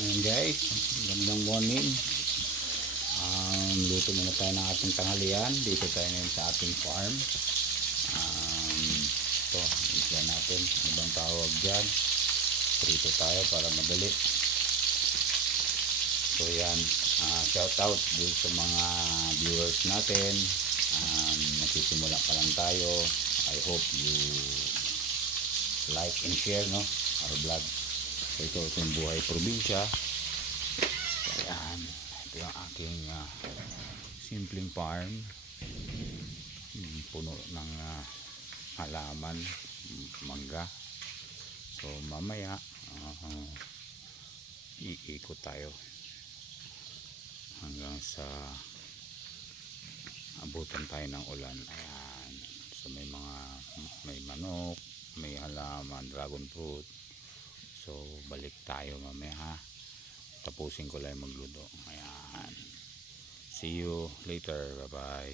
Ayan guys, magandang morning. Luto muna tayo ng ating tanghalian. Dito tayo ngayon sa ating farm. Ito, isla natin. Ano bang tawag dyan? Prito tayo para madali. So yan, shout out dito sa mga viewers natin. Nagsisimula pa lang tayo. I hope you like and share, no, our vlog. So ito yung buhay probinsya. Ayan, ito yung aking simpleng farm. Puno ng halaman, mangga. So mamaya iikot tayo hanggang sa abutan tayo ng ulan. Ayan, so may manok, may halaman, dragon fruit. So balik tayo mamaya ha. Tapusin ko lang magluto. Ayan, see you later, bye bye.